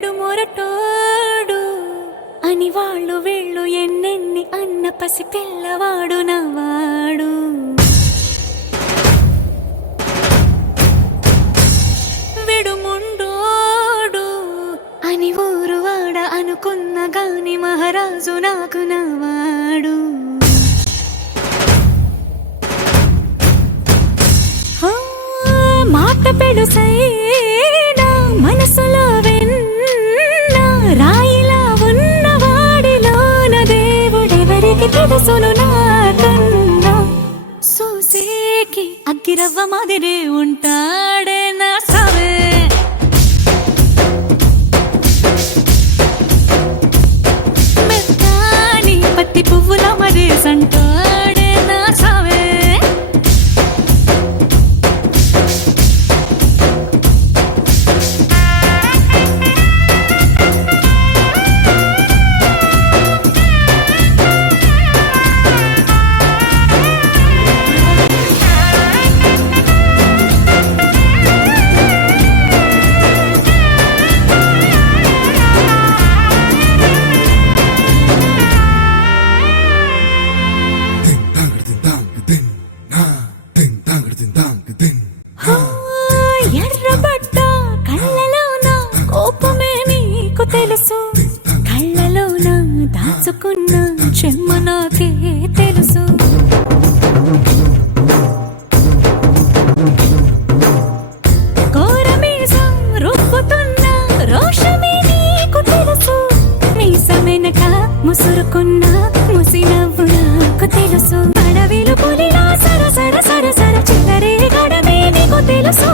మొరటోడు అని వాళ్ళు వీళ్ళు ఎన్నెన్ని అన్న పసి పిల్లవాడు నవ్వాడు. విడుముండోడు అని ఊరు వాడ అనుకున్న గాని మహారాజు నాకు నవ్వాడు. మాట పెడుసైనా మనసులో రాయిలా ఉన్నవాడిలోన దేవుడెవరికి తెలుసును నాకన్నా. సూసేకి అగ్గిరవ్వ మాదిరి ఉంటాడే నా సావే. మెత్తాని పత్తి పువ్వుల మరేసంటాడే నా సావే. ఎర్రబడ్డ కళ్ళలోన కోపమే నీకు తెలుసు, కళ్ళలోన దాచుకున్న చెమ్మ నాకే తెలుసు. కోరమీసం రుబ్బుతున్న రోషమే నీకు తెలుసు, మీసమెనక ముసురుకున్న ముసినవ్వు నాకు తెలుసు. అడవిలు పులిలా సరసర సరసర చిల్లరే గడమే నీకు తెలుసు.